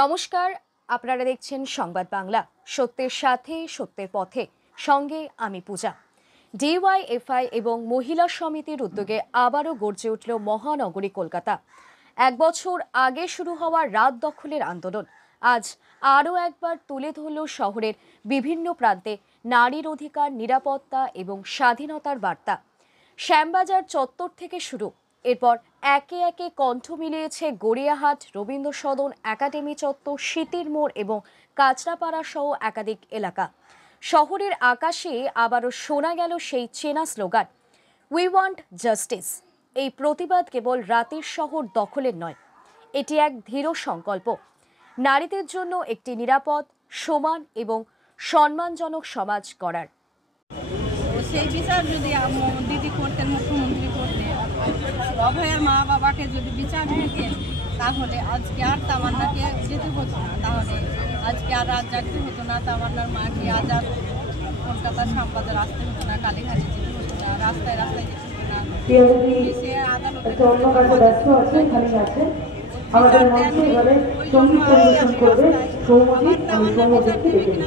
নমস্কার, আপনারা দেখছেন সংবাদ বাংলা। সত্যের সাথে সত্যের পথে, সঙ্গে আমি পূজা। ডিওয়াইএফআই এবং মহিলা সমিতির উদ্যোগে আবারও গর্জে উঠল মহানগরী কলকাতা। এক বছর আগে শুরু হওয়া রাত দখলের আন্দোলন আজ আরও একবার তুলে ধরল শহরের বিভিন্ন প্রান্তে নারীর অধিকার, নিরাপত্তা এবং স্বাধীনতার বার্তা। শ্যামবাজার চত্বর থেকে শুরু, এরপর একে একে কণ্ঠ মিলিয়েছে গড়িয়াহাট, রবীন্দ্র সদন, একাডেমি চত্বর, স্মৃতির মোড় এবং কাঁচরাপাড়া সহ একাধিক এলাকা। শহরের আকাশে আবারও শোনা গেল সেই চেনা স্লোগান, উই ওয়ান্ট জাস্টিস। এই প্রতিবাদ কেবল রাতের শহর দখলের নয়, এটি এক দৃঢ় সংকল্প নারীদের জন্য একটি নিরাপদ, সমান এবং সম্মানজনক সমাজ গড়ার। সেই বিচার যদি দিদি করতেন, মুখ্যমন্ত্রী করতেন, অভয়ের মা বাবাকে যদি বিচার দিতেন, তাহলে আজকে আর তামান্নাকে যেতে হতো না, তাহলে আজকে আর রাত জাগতে হতো না, তামান্নার মাকে আজাদ কলকাতার শ্যামবাজার আসতে হতো না, কালীঘাটে যেতে হতো না, রাস্তায় রাস্তায় যেতে হতো না। সে আদালতে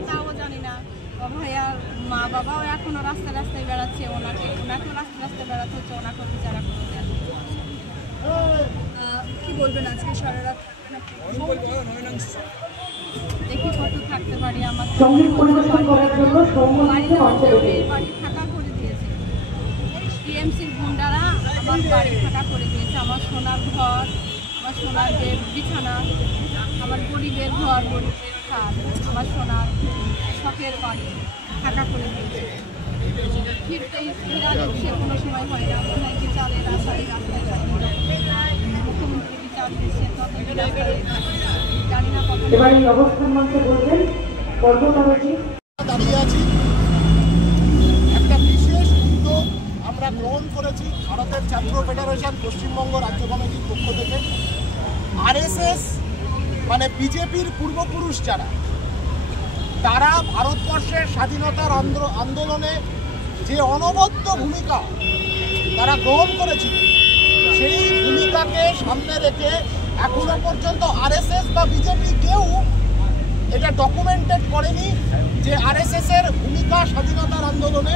তাও জানি না। অভয়ার মা বাবাও এখনো রাস্তায় রাস্তায় বেড়াচ্ছে, ওনাকেও রাস্তায় রাস্তায় বেড়াতে হচ্ছে, ওনাকেও বিচারা করতে। কি বলবেন আজকে সারা রাত দেখি কত থাকতে পারি। আমার বাড়ি ফাঁকা করে দিয়েছে, টিএমসির গুন্ডারা আমার বাড়ি ফাঁকা করে দিয়েছে। আমার সোনার ঘর, আমার সোনার বিছানা, আমার গরিবের ঘর, গরিবের খাট, আমার সোনার শখের বাড়ি ফাঁকা করে দিয়েছে। ফিরতেই ফেরা সে কোনো সময় হয় না, কোথায় বিচারের আশায় রাস্তায় মুখ্যমন্ত্রী বিচার দিচ্ছে, তত জানি না কত। এবার এই অবস্থান মঞ্চে বলবেন পর্বতারোহী। দাঁড়িয়ে আছি, একটা বিশেষ উদ্যোগ আমরা গ্রহণ করেছি ভারতের ছাত্র ফেডারেশন পশ্চিমবঙ্গ রাজ্য কমিটির পক্ষ থেকে। আরএসএস মানে বিজেপির পূর্বপুরুষ যারা, তারা ভারতবর্ষের স্বাধীনতার আন্দোলনে যে অনবদ্য ভূমিকা তারা গ্রহণ করেছিল, সেই ভূমিকাকে সামনে রেখে এখনো পর্যন্ত আরএসএস বা বিজেপি কেউ এটা ডকুমেন্টেড করেনি যে আরএসএসের ভূমিকা স্বাধীনতার আন্দোলনে।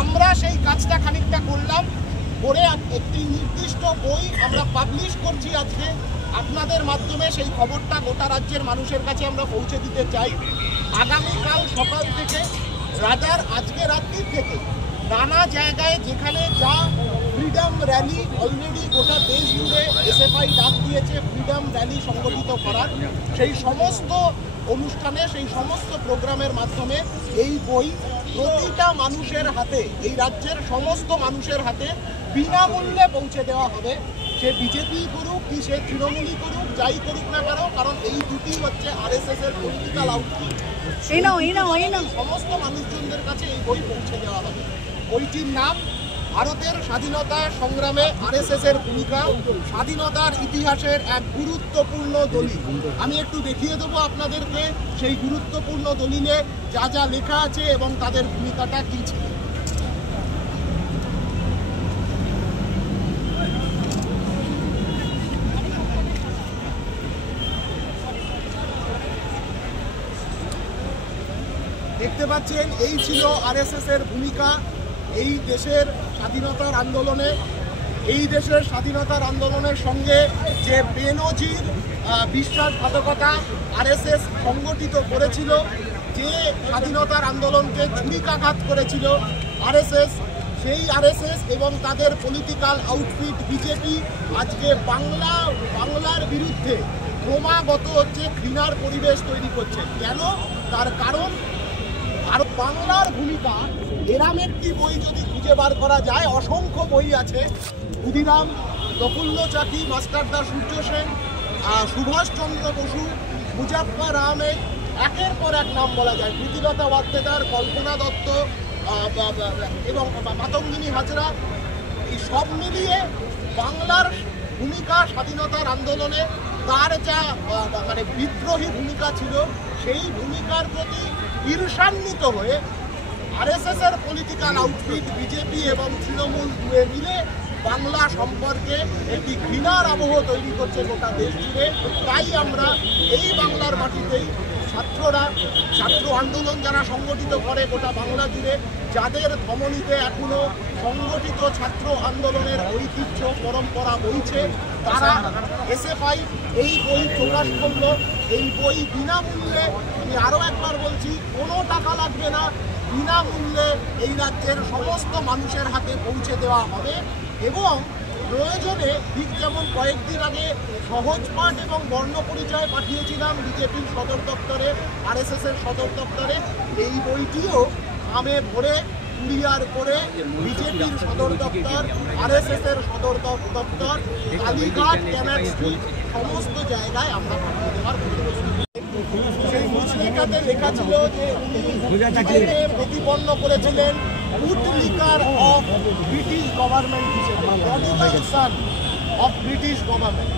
আমরা সেই কাজটা খানিকটা করলাম, করে একটি নির্দিষ্ট বই আমরা পাবলিশ করছি আজকে আপনাদের মাধ্যমে। সেই খবরটা গোটা রাজ্যের মানুষের কাছে আমরা পৌঁছে দিতে চাই। আগামীকাল সকাল থেকে রাজার আজকে রাত্রির থেকে নানা জায়গায় যেখানে যা ফ্রিডম র্যালি অলরেডি গোটা দেশ জুড়ে এসএফআই ডাক দিয়েছে ফ্রিডম র্যালি সংগঠিত করার, সেই সমস্ত অনুষ্ঠানে, সেই সমস্ত প্রোগ্রামের মাধ্যমে এই বই প্রতিটা মানুষের হাতে, এই রাজ্যের সমস্ত মানুষের হাতে বিনামূল্যে পৌঁছে দেওয়া হবে। সে বিজেপি করুক কি সে তৃণমূলই করুক, যাই করুক না কেন, কারণ এই দুটি হচ্ছে আরএসএস এর পলিটিক্যাল আউটফিট। সমস্ত মানুষজনদের কাছে এই বই পৌঁছে দেওয়া হবে। বইটির নাম ভারতের স্বাধীনতা সংগ্রামে আরএসএস এর ভূমিকা, স্বাধীনতার ইতিহাসের এক গুরুত্বপূর্ণ দলিল। আমি একটু দেখিয়ে দেবো আপনাদেরকে সেই গুরুত্বপূর্ণ দলিলে যা যা লেখা আছে এবং তাদের ভূমিকাটা কী ছিল। দেখতে পাচ্ছেন, এই ছিল আরএসএস এর ভূমিকা এই দেশের স্বাধীনতার আন্দোলনে। এই দেশের স্বাধীনতার আন্দোলনের সঙ্গে যে বেনজির বিশ্বাসঘাতকতা আরএসএস সংগঠিত করেছিল, যে স্বাধীনতার আন্দোলনকে ছুরিকাঘাত করেছিল আরএসএস, সেই আরএসএস এবং তাদের পলিটিক্যাল আউটফিট বিজেপি আজকে বাংলার বিরুদ্ধে ক্রমাগত হচ্ছে ঘৃণার পরিবেশ তৈরি করছে। কেন? তার কারণ আর বাংলার ভূমিকা এরাম একটি বই যদি খুঁজে বার করা যায়, অসংখ্য বই আছে। ক্ষুদিরাম, প্রফুল্ল চাকি, মাস্টারদা সূর্য সেন, সুভাষচন্দ্র বসু, মুজাফফর আহমেদ, একের পর এক নাম বলা যায়, প্রীতিলতা ওয়াদ্দেদার, কল্পনা দত্ত এবং মাতঙ্গিনী হাজরা। এই সব মিলিয়ে বাংলার ভূমিকা স্বাধীনতার আন্দোলনে তার যা মানে বিদ্রোহী ভূমিকা ছিল, সেই ভূমিকার প্রতি ঈর্ষান্বিত হয়ে আরএসএস এর পলিটিক্যাল আউটফিট বিজেপি এবং তৃণমূল দুয়ে মিলে বাংলা সম্পর্কে একটি ঘৃণার আবহ তৈরি করছে গোটা দেশ জুড়ে। তাই আমরা এই বাংলার মাটিতেই ছাত্ররা, ছাত্র আন্দোলন যারা সংগঠিত করে গোটা বাংলা জুড়ে, যাদের ধমনীতে এখনো সংগঠিত ছাত্র আন্দোলনের ঐতিহ্য পরম্পরা বইছে, তারা এসএফআই এই বই প্রকাশ করলো। এই বই বিনামূল্যে, আমি আরও একবার বলছি, কোনো টাকা লাগবে না, বিনামূল্যে এই রাজ্যের সমস্ত মানুষের হাতে পৌঁছে দেওয়া হবে। এবং প্রয়োজনে ঠিক যেমন কয়েকদিন আগে সহজ পাঠ এবং বর্ণ পরিচয় পাঠিয়েছিলাম বিজেপির সদর দপ্তরে, আরএসএসের সদর দপ্তরে, এই বইটিও আমে ভরে কুরিয়ার করে বিজেপির সদর দপ্তর, আরএসএসের সদর দপ্তর, কালীঘাট, ক্যানাট স্ট্রিট সমস্ত জায়গায় আমরা পাঠিয়ে দেওয়ার সেই মুচলেখাতে লেখা ছিল যে উনি প্রতিপন্ন করেছিলেন উডলিকার অফ ব্রিটিশ গভর্নমেন্ট হিসেবে, সান অফ ব্রিটিশ গভর্নমেন্ট।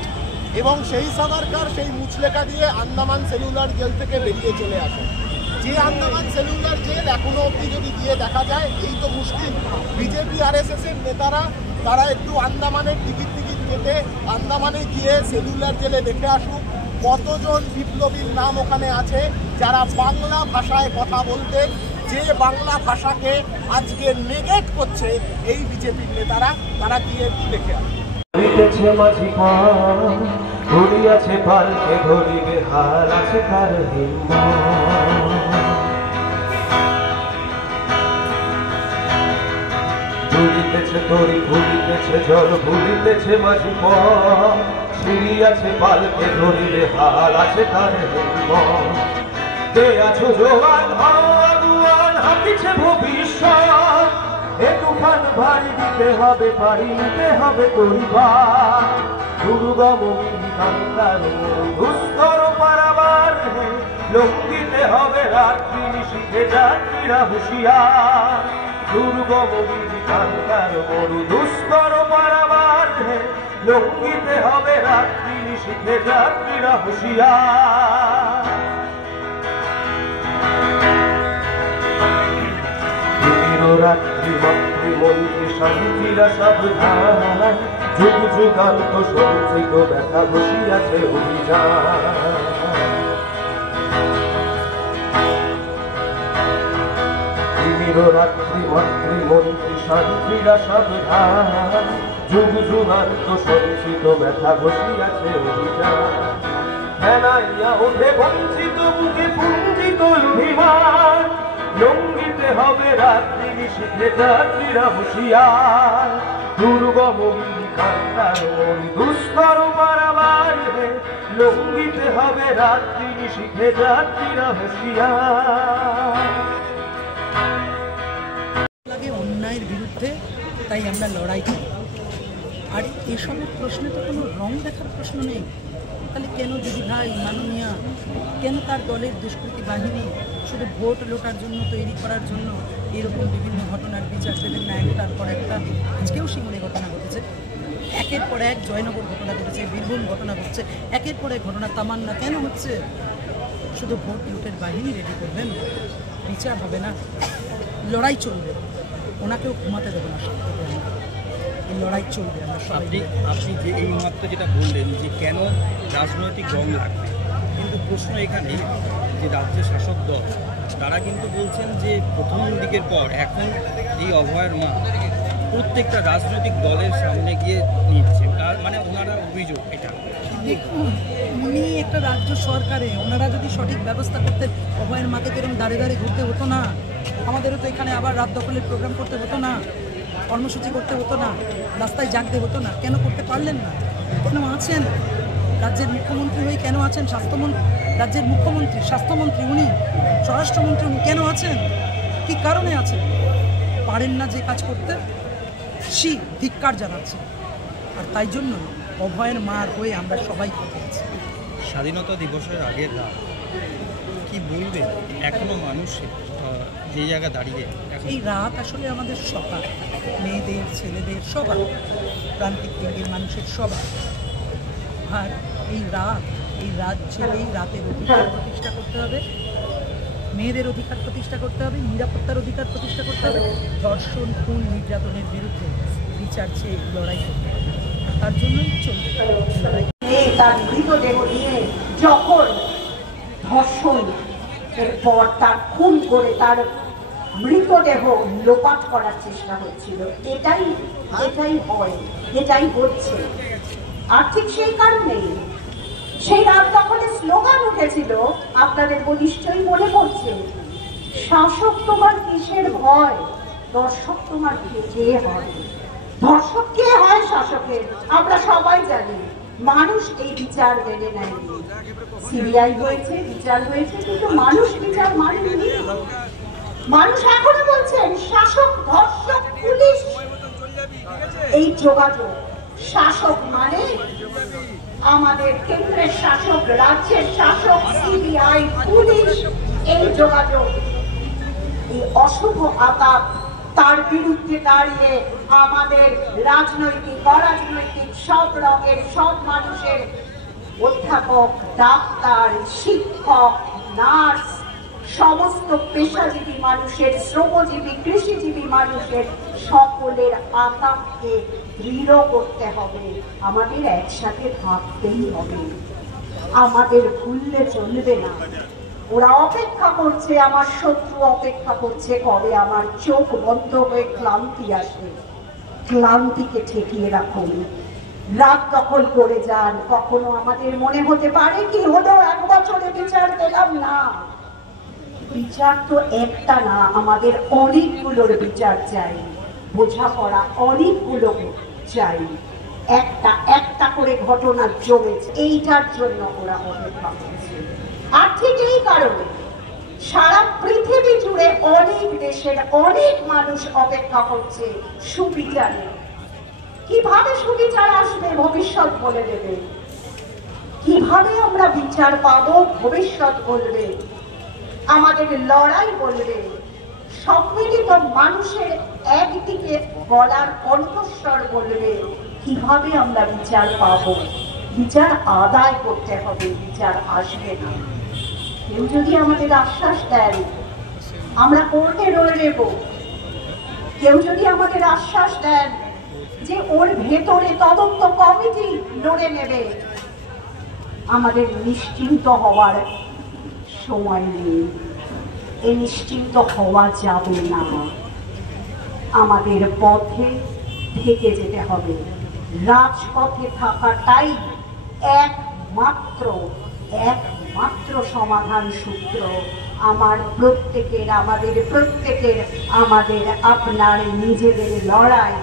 এবং সেই সাভারকার সেই মুচলেখা দিয়ে আন্দামান সেলুলার জেল থেকে বেরিয়ে চলে আসে। যে আন্দামান সেলুলার জেল এখনো অবধি যদি গিয়ে দেখা যায়, এই তো মুশকিল। বিজেপি আরএসএসের নেতারা তারা একটু আন্দামানের টিকিট কেটে আন্দামানে গিয়ে সেলুলার জেলে দেখে আসুক কতজন বিপ্লবীর নাম ওখানে আছে যারা বাংলা ভাষায় কথা বলতেন, যে বাংলা ভাষাকে আজকে নেগেট করছে এই বিজেপির নেতারা, তারা গিয়ে একটু দেখে আসুক। ঘুরিয়াছে পালকে ধরিবে হাল আছে তার ভুলিতেছে তরি ভুলিতেছে জল ভুলিতেছে মাঝি ছিড়িয়াছে পালকে ধরিবে হাল আছে তার কে আছো জোয়ান আগুয়ান হাতিছে ভবিষ্যৎ এ তুফান ভারী দিতে হবে পারি নিতে হবে পরিবার দুর্গম দুস্তর পারাবার লঙ্ঘিতে হবে রাত্রি নিশীথে যাত্রীরা হুঁশিয়ার দুর্গম কান্তার মরু দুস্তর পারাবার লঙ্ঘিতে হবে রাত্রি নিশীথে যাত্রীরা হুঁশিয়ার রাত্রি মাতৃমন্ত্রী শান্তিরা সাবধান যুগ যুগান্ত সঞ্চিত ব্যথা বসিয়াছে অভিযান রাত্রি মাতৃমন্ত্রী শান্তিরা সাবধান যুগ যুগান্ত সঞ্চিত ব্যথা বসিয়াছে অভিযান ফেলাইয়া ওঠে বঞ্চিত মুখে পুঞ্জিত অভিমান লঙ্ঘিতে হবে রাত্রি নিশীথে যাত্রীরা হুঁশিয়ার দুর্গম কান্তার দুস্তর পারাবার লঙ্ঘিতে হবে রাত্রি নিশীথে যাত্রীরা হুঁশিয়ার। অন্যায়ের বিরুদ্ধে তাই আমরা লড়াই করি। আর এসবের প্রশ্নে তো কোনো রং দেখার প্রশ্ন নেই। তাহলে কেন দিদি ভাই মাননীয়া, কেন তার দলের দুষ্কৃতী বাহিনী শুধু ভোট লোটার জন্য, তৈরি করার জন্য এরকম বিভিন্ন ঘটনার বিচার দেবেন না? একটার পর একটা, আজকেও সিঙ্গুরে ঘটনা ঘটেছে, একের পর এক জয়নগর ঘটনা ঘটেছে, বীরভূম ঘটনা ঘটছে, একের পর এক ঘটনা। তামান্না কেন হচ্ছে? শুধু ভোট লুটের বাহিনী রেডি করবেন, বিচার হবে না, লড়াই চলবে, ওনাকেও ঘুমাতে দেবো না, এই লড়াই চলবে। আপনি যে এই মাত্র যেটা বললেন যে কেন রাজনৈতিক রং লাগবে, কিন্তু প্রশ্ন এখানে যে রাজ্যের শাসক দল তারা কিন্তু বলছেন যে প্রথম দিকের পর এখন এই অভয়ের মা প্রত্যেকটা রাজনৈতিক দলের সামনে গিয়ে নিচ্ছে, তার মানে ওনারা অভিযোগ এটা। দেখুন, উনি একটা রাজ্য সরকারে, ওনারা যদি সঠিক ব্যবস্থা করতেন, অভয়ের মাকে কেরম দাঁড়িয়ে দাঁড়িয়ে ঘুরতে হতো না, আমাদেরও তো এখানে আবার রাত দখলের প্রোগ্রাম করতে হতো না, কর্মসূচি করতে হতো না, রাস্তায় জাগতে হতো না। কেন করতে পারলেন না? কেন আছেন রাজ্যের মুখ্যমন্ত্রী হয়ে? কেন আছেন স্বাস্থ্যমন্ত্রী, রাজ্যের মুখ্যমন্ত্রী, স্বাস্থ্যমন্ত্রী উনি, স্বরাষ্ট্রমন্ত্রী উনি, কেন আছেন? কি কারণে আছেন? পারেন না যে কাজ করতে, সে ধিক্কার জানাচ্ছে। আর তাই জন্য অভয়ের মার হয়ে আমরা সবাই পথে আছি। স্বাধীনতা দিবসের আগের রাত কি বলবেন এখনো মানুষ যে জায়গা দাঁড়িয়ে? এই রাত আসলে আমাদের সবার, মেয়েদের, ছেলেদের, সবার, প্রান্তিক দিকের মানুষের সবার। আর এই রাত ছেড়েই রাতের অধিকার প্রতিষ্ঠা করতে হবে, মেয়েদের অধিকার প্রতিষ্ঠা করতে হবে, নিরাপত্তার অধিকার প্রতিষ্ঠা করতে হবে, ধর্ষণ, খুন, নির্যাতনের বিরুদ্ধে বিচার চেয়ে লড়াই করতে হবে। তার জন্যই চলবে লড়াই। তার মৃতদেহ নিয়ে যখন ধর্ষণ এর পর তার খুন করে তার মৃতদেহ লোপাট করার চেষ্টা হচ্ছিল, এটাই হয়, এটাই হচ্ছে। আর ঠিক সেই কারণেই সেই রাত দখলে স্লোগান উঠেছিল, আপনাদের নিশ্চয়ই মনে পড়ছে, শাসক তোমার কিসের ভয়, দর্শক তোমার কে হয়। ধর্ষক কে হয় শাসকের আমরা সবাই জানি। মানুষ এই বিচার মেনে নেয়নি। সিবিআই হয়েছে, বিচার হয়েছে, কিন্তু মানুষ বিচার মানেনি। মানুষ এখনো বলছেন শাসক ধর্ষক পুলিশ। এই যোগাযোগ, শাসক মানে আমাদের কেন্দ্রের শাসক, রাজ্যের শাসক, সিবিআই, পুলিশ, এই যোগাযোগ, এই অশুভ আতাপ, তার বিরুদ্ধে দাঁড়িয়ে আমাদের রাজনৈতিক অরাজনৈতিক সব রঙের সব মানুষের, অধ্যাপক, ডাক্তার, শিক্ষক, নার্স, সমস্ত পেশাজীবী মানুষের, শ্রমজীবী, কৃষিজীবী মানুষের সকলের আতাপকে দৃঢ় করতে হবে। আমাদের একসাথে থাকতেই হবে, আমাদের ভুললে চলবে না। ওরা অপেক্ষা করছে, আমার শত্রু অপেক্ষা করছে কবে আমার চোখ বন্ধ হয়ে ক্লান্তি আসে। ক্লান্তিকে ঠেকিয়ে রাখুন, রাত দখল করে যান। কখনো আমাদের মনে হতে পারে কি হলো, 1 বছরে বিচার পেলাম না। বিচার তো একটা না, আমাদের অনেকগুলোর বিচার চাই, বোঝাপড়া অনেকগুলো চাই। একটা করে ঘটনা জমেছে, এইটার জন্য ওরা অপেক্ষা করছে। আর ঠিক এই কারণে সারা পৃথিবী জুড়ে অনেক দেশের অনেক মানুষ অপেক্ষা করছে সুবিচারে। কিভাবে সুবিচার আসবে ভবিষ্যৎ বলে দেবে, কিভাবে আমরা বিচার পাবো ভবিষ্যৎ বলবে, আমাদের লড়াই বলবে। সম্মিলিত মানুষের একদিকে গলার কণ্ঠস্বর বলবে কিভাবে আমরা বিচার পাবো। বিচার আদায় করতে হবে, বিচার আসবে না। কেউ যদি আমাদের আশ্বাস দেন আমরা কোর্টে লড়ে নেব, কেউ যদি আমাদের আশ্বাস দেন যে ওর ভেতরে তদন্ত কমিটি লড়ে নেবে, আমাদের নিশ্চিন্ত হওয়ার সময় নেই। এই নিশ্চিন্ত হওয়া যাবে না, আমাদের পথে থেকে যেতে হবে। রাজপথে থাকাটাই একমাত্র সমাধান সূত্র। আমাদের প্রত্যেকের আপনার নিজেদের লড়াই,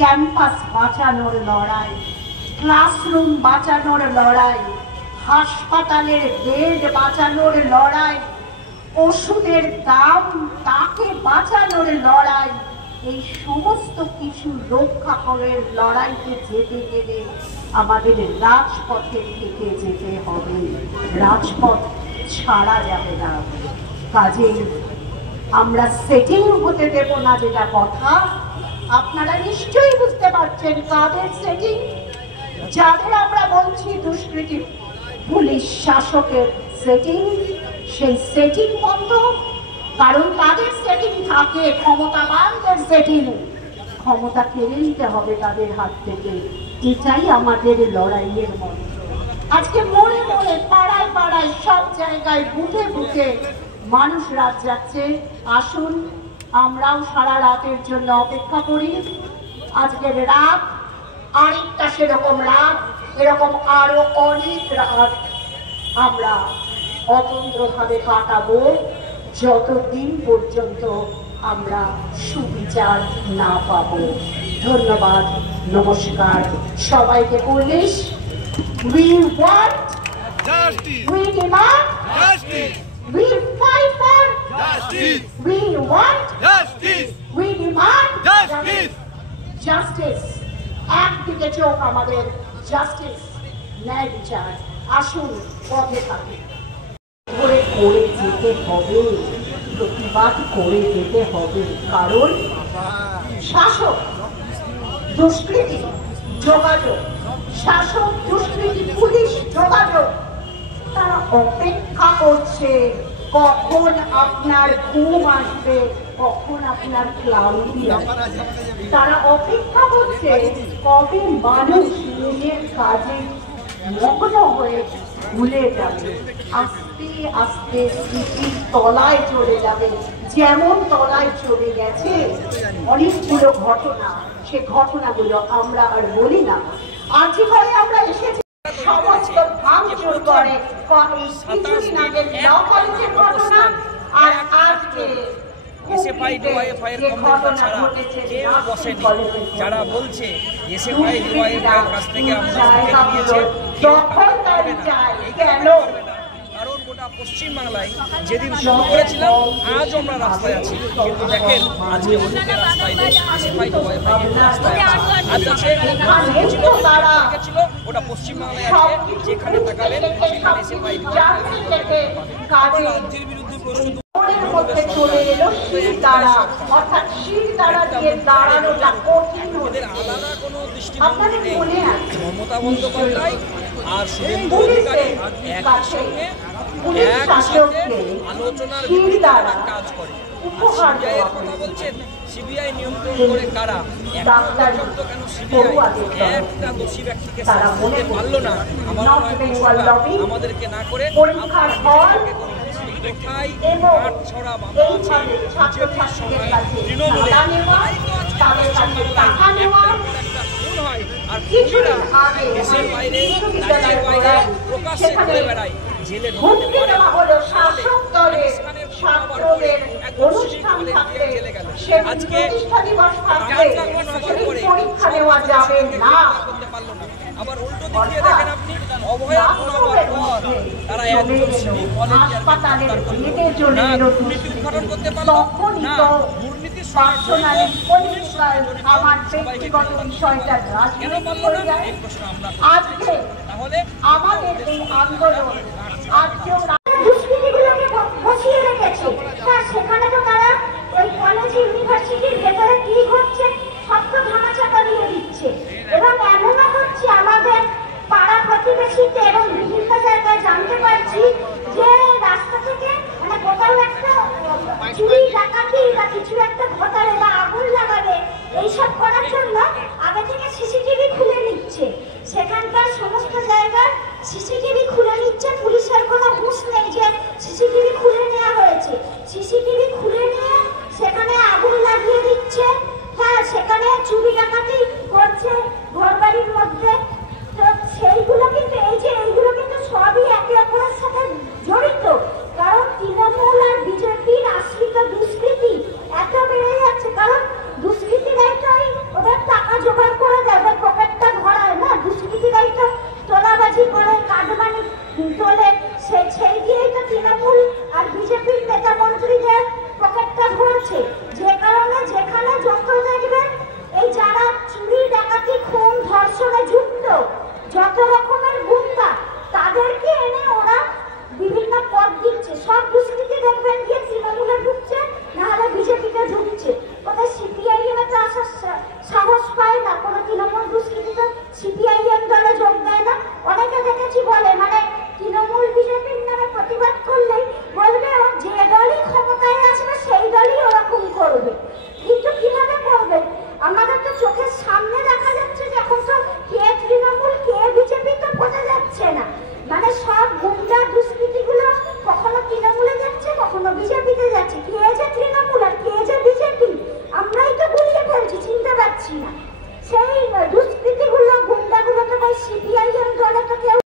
ক্যাম্পাস বাঁচানোর লড়াই, ক্লাসরুম বাঁচানোর লড়াই, হাসপাতালের বেড বাঁচানোর লড়াই, ওষুধের দাম তাকে বাঁচানোর লড়াই, এই সমস্ত কিছু রক্ষা করে লড়াইতে যেতে গেলে আমাদের রাজপথে থেকে যেতে হবে, রাজপথ ছাড়া যাবে না। কাজেই আমরা সেটিং হতে দেব না, যেটা কথা। আপনারা নিশ্চয়ই বুঝতে পারছেন কাদের সেটিং, যাদের আমরা বলছি দুষ্কৃতী পুলিশ শাসকের সেটিং, সেই সেটিং বন্ধ। কারণ তাদের সেটিং থাকে ক্ষমতাবানদের সেটিং, ক্ষমতা কেড়ে নিতে হবে তাদের হাত থেকে। এটাই আমাদের লড়াইয়ের মন্ত্র। আজকে মনে মনে, পাড়ায় পাড়ায়, সব জায়গায়, বুথে বুথে মানুষ রাত যাচ্ছে। আসুন আমরাও সারা রাতের জন্য অপেক্ষা করি। আজকের রাত আরেকটা সেরকম রাত, এরকম আরো অনেক রাত আমরা অতন্ত্রভাবে কাটাবো, যতদিন পর্যন্ত আমরা সুবিচার না পাবো। ধন্যবাদ, নমস্কার সবাইকে। Police, we want justice, we demand justice, we fight for justice, we want justice, we demand justice, justice। একদিকে চোখ আমাদের, জাস্টিস, ন্যায় বিচার। আসুন পথে থাকি, করে যেতে হবে, প্রতিবাদ করে যেতে হবে। কারণ শাসক দুষ্কৃতী যোগাযোগ, শাসক দুষ্কৃতী পুলিশ যোগাযোগ, তারা অপেক্ষা করছে কখন আপনার ঘুম আসবে, কখন আপনার ক্লান্তি আসবে। তারা অপেক্ষা করছে কবে মানুষ নিজের কাজে মগ্ন হয়ে ভুলে যাবে, আস্তে আস্তে স্মৃতির তলায় চলে যাবে। যেমন তলায় চলে গেছে অনেকগুলো ঘটনা, সে ঘটনাগুলো আমরা আর বলি না। আজি ঘরে আমরা এসেছি সমস্ত ভাঙচুর করে কিছুদিন আগে ল কলেজের ঘটনা, আর আজকে এসএফআই ডিওয়াইএফআই এর কর্মকর্তা ছাড়া কেউ বসেনি। যারা বলছে এসএফআই ডিওয়াইএফআই এর কাছ থেকে আমরা টিকিট নিয়েছে, যখন তার চাই কেন? কারণ গোটা পশ্চিমবাংলায় যেদিন শুরু করেছিলাম আজ আমরা রাস্তায় আছি, কিন্তু দেখেন আজকে অনেকে রাস্তায় নেই, এসএফআই ডিওয়াইএফআই এর রাস্তায় আছে। আজ আছে ছিল ওটা পশ্চিমবাংলায় আছে, যেখানে তাকাবেন সেখানে এসএফআই রাজ্যের বিরুদ্ধে প্রশ্ন মধ্যে চলে এলো শিরদাঁড়া, অর্থাৎ শিরদাঁড়া দিয়ে দাঁড়ানোটা কঠিন। আলাদা কোনো দৃষ্টিভঙ্গি নেই। মমতা বন্দ্যোপাধ্যায় আর শুভেন্দু অধিকারী একই সঙ্গে একসাথে আলোচনার ভিত্তিতে কাজ করে। সিবিআই এর কথা বলছেন, সিবিআই নিয়ন্ত্রণ করে কারা? এখন পর্যন্ত কেন সিবিআই একটা দোষী ব্যক্তিকে শাস্তি দিতে পারলো না? আমার আমাদেরকে না করে কোথায় কাঠ ছড়া বাবা আছে বিজেপির সময় তৃণমূলে, তাই তো আজকে পশ্চিমবাংলায় একটা খুন হয় আর খুনিরা দেশের বাইরে রাজ্যের বাইরে প্রকাশ্যে ঘুরে বেড়ায়, জেলে ঢুকতে পারে না। জেলে গেল আজকে জাগরণ হবার পরে করতে পারলো না। আবার উল্টো দিক দিয়ে দেখেন আপনি, অভয়া হবার পর তারা একজন সিভিক ভলেন্টিয়ারকে না দুর্নীতি উদ্ঘাটন করতে পারলো না, দুর্নীতির কেন পারলো না এই প্রশ্ন আমরা। তাহলে আমাদের এই আন্দোলন আজকেও বসিয়ে রেখেছে, সেখানে তো তারা ওই কলেজ ইউনিভার্সিটির ভেতরে কি ঘটছে সব তো ধামাচাপা দিয়ে দিচ্ছে। এবং এমনও হচ্ছে আমাদের পাড়া প্রতিবেশীতে এবং বিভিন্ন জায়গায় জানতে পারছি যে রাস্তা থেকে মানে কোথাও একটা চুরি ডাকাতি বা কিছু একটা ঘটালে বা আগুন লাগাবে এইসব করার জন্য আগে থেকে সিসিটিভি খুলে নিচ্ছে। সেখানকার সমস্ত জায়গার সিসিটিভি